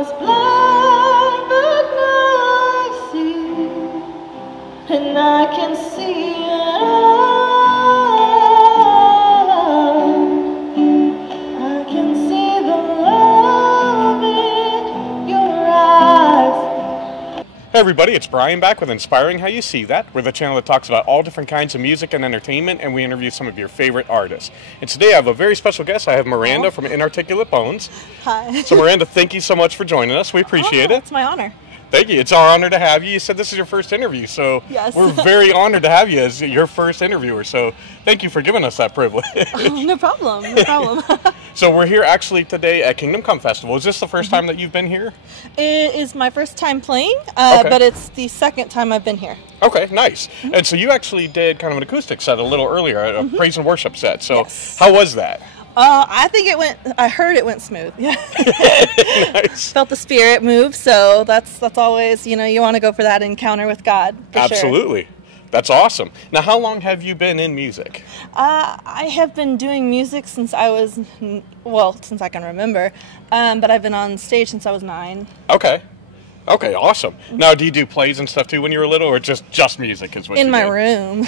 was blind, but now I see, and I can see I can see the love in your eyes. Hey everybody, it's Brian back with Inspiring How You See That. We're the channel that talks about all different kinds of music and entertainment, and we interview some of your favorite artists. And today I have a very special guest. I have Miranda from Inarticulate Bones. Hi. So Miranda, thank you so much for joining us. We appreciate it. It's my honor. Thank you. It's our honor to have you. You said this is your first interview, so yes. We're very honored to have you as your first interviewer. So thank you for giving us that privilege. Oh, no problem. No problem. So we're here actually today at Kingdom Come Festival. Is this the first time that you've been here? It is my first time playing, Okay. but it's the second time I've been here. Okay, nice. And so you actually did kind of an acoustic set a little earlier, a praise and worship set. So Yes. how was that? I think I heard it went smooth. Yeah. Nice. Felt the spirit move, so that's always, you want to go for that encounter with God. For Absolutely. Sure. That's awesome. Now, how long have you been in music? I have been doing music since I was, since I can remember, but I've been on stage since I was 9. Okay. Okay, awesome. Now, do you do plays and stuff too when you were little, or just music is what In you my did? room.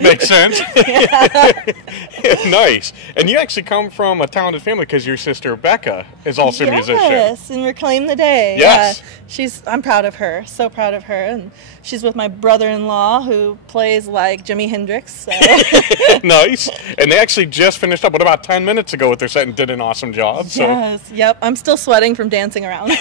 Makes sense. Nice. And you actually come from a talented family because your sister Becca is also a musician. Yes, and Reclaim the Day. Yes. I'm proud of her, so proud of her. And she's with my brother-in-law who plays like Jimi Hendrix. So. Nice. And they actually just finished up, about 10 minutes ago with their set and did an awesome job. So. Yes, yep. I'm still sweating from dancing around.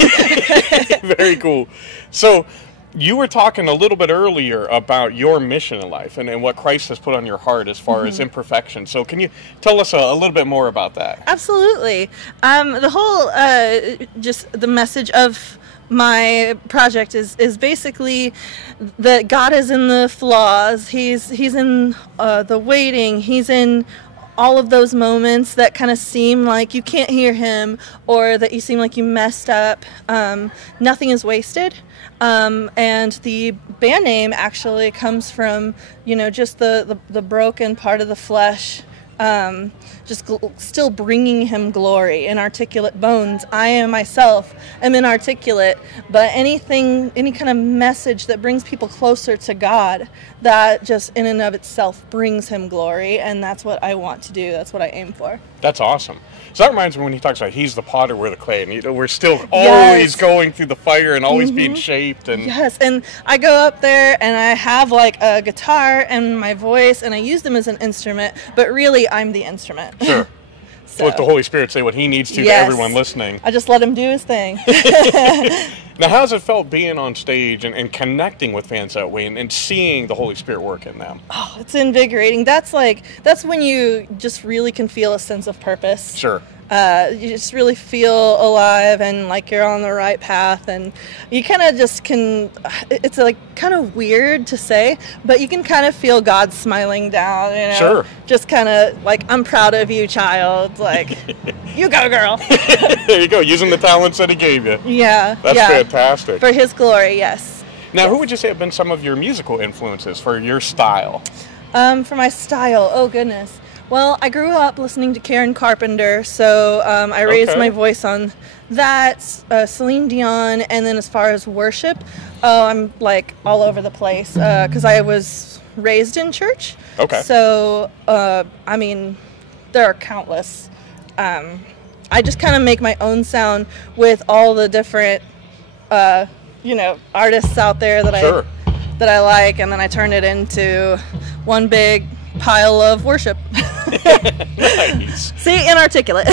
Very cool. So you were talking a little bit earlier about your mission in life and what Christ has put on your heart as far as imperfection. So can you tell us a little bit more about that? Absolutely. The whole, just the message of my project is basically that God is in the flaws. He's in the waiting. He's in all of those moments that kind of seem like you can't hear him or that you seem like you messed up. Nothing is wasted. And the band name actually comes from, just the broken part of the flesh, still bringing him glory. Inarticulate bones. I myself am inarticulate, but any kind of message that brings people closer to God, that just in and of itself brings him glory, and that's what I want to do. That's what I aim for. That's awesome. So that reminds me when he talks about he's the potter, we're the clay, and we're still always going through the fire and always being shaped. And yes, and I go up there and I have like a guitar and my voice, and I use them as an instrument, but really I'm the instrument. Sure. So, let the Holy Spirit say what he needs to everyone listening. I just let him do his thing. Now, how's it felt being on stage and connecting with fans that way and seeing the Holy Spirit work in them? Oh, it's invigorating. That's when you just really can feel a sense of purpose. Sure. You just really feel alive and like you're on the right path, and you kind of just can, it's like kind of weird to say, but you can kind of feel God smiling down, Sure. Just kind of like, I'm proud of you, child, like, you go, girl. There you go, using the talents that he gave you. Yeah. That's fantastic. For his glory, yes. Now, who would you say have been some of your musical influences for your style? For my style, oh goodness. Well, I grew up listening to Karen Carpenter, so I raised my voice on that, Celine Dion, and then as far as worship, I'm like all over the place because I was raised in church. Okay. So, I mean, there are countless. I just kind of make my own sound with all the different, artists out there that I like, and then I turn it into one big pile of worship. Nice. See, inarticulate.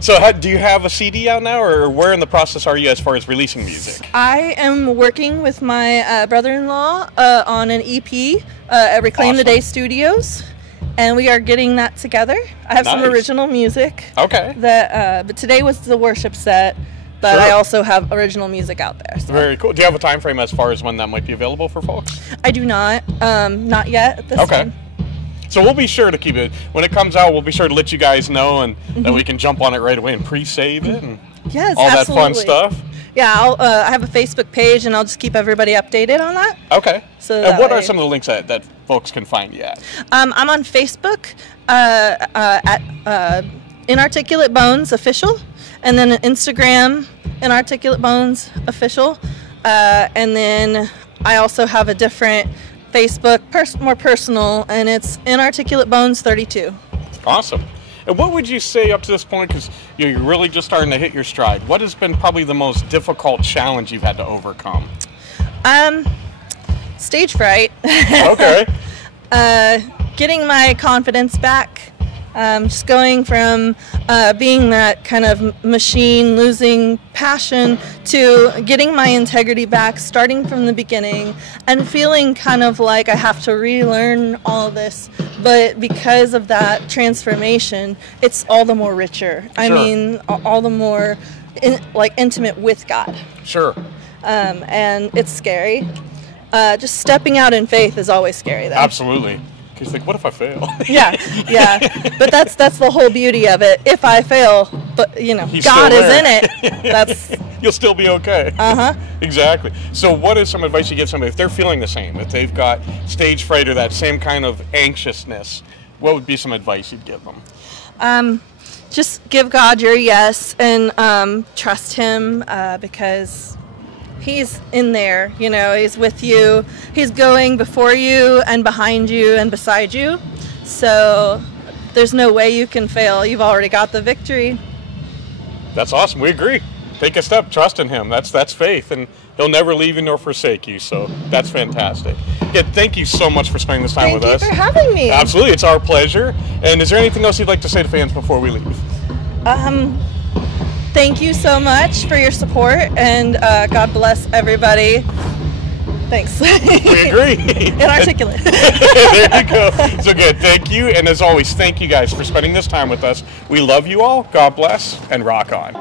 So do you have a CD out now, or where in the process are you as far as releasing music? I am working with my brother-in-law on an EP at Reclaim the Day Studios, and we are getting that together. I have some original music. Okay. But today was the worship set. But I also have original music out there. So. Very cool. Do you have a time frame as far as when that might be available for folks? I do not. Not yet at this time. So we'll be sure to keep it. When it comes out, we'll be sure to let you guys know, and that we can jump on it right away and pre-save it and all that fun stuff. Yeah, I have a Facebook page, and I'll just keep everybody updated on that. Okay. So and what are some of the links that folks can find you at? I'm on Facebook at Inarticulate Bones Official, and then Instagram, Inarticulate Bones Official, and then I also have a different Facebook, more personal, and it's Inarticulate Bones 32. Awesome. And what would you say up to this point, because you're really just starting to hit your stride, what has been probably the most difficult challenge you've had to overcome? Stage fright. Okay. Getting my confidence back. Just going from being that kind of machine, losing passion, to getting my integrity back, starting from the beginning, and feeling kind of like I have to relearn all this. But because of that transformation, it's all the more richer. Sure. I mean, all the more intimate with God. Sure. And it's scary. Just stepping out in faith is always scary, though. Absolutely. Because like, what if I fail? Yeah. But that's the whole beauty of it. If I fail, but you know, He's God still is there. in it. That's You'll still be okay. Exactly. So what is some advice you give somebody if they're feeling the same, if they've got stage fright or that same kind of anxiousness? What would be some advice you'd give them? just give God your yes and trust Him because He's in there. You know, He's with you. He's going before you and behind you and beside you. So there's no way you can fail. You've already got the victory. That's awesome. We agree. Take a step, trust in Him. That's faith, and He'll never leave you nor forsake you. So that's fantastic. Yeah, thank you so much for spending this time with us. Thank you for having me. Absolutely, it's our pleasure. And is there anything else you'd like to say to fans before we leave? Thank you so much for your support, and God bless everybody. Thanks. We agree. Inarticulate. There you go. So good. Thank you. And as always, thank you guys for spending this time with us. We love you all. God bless, and rock on.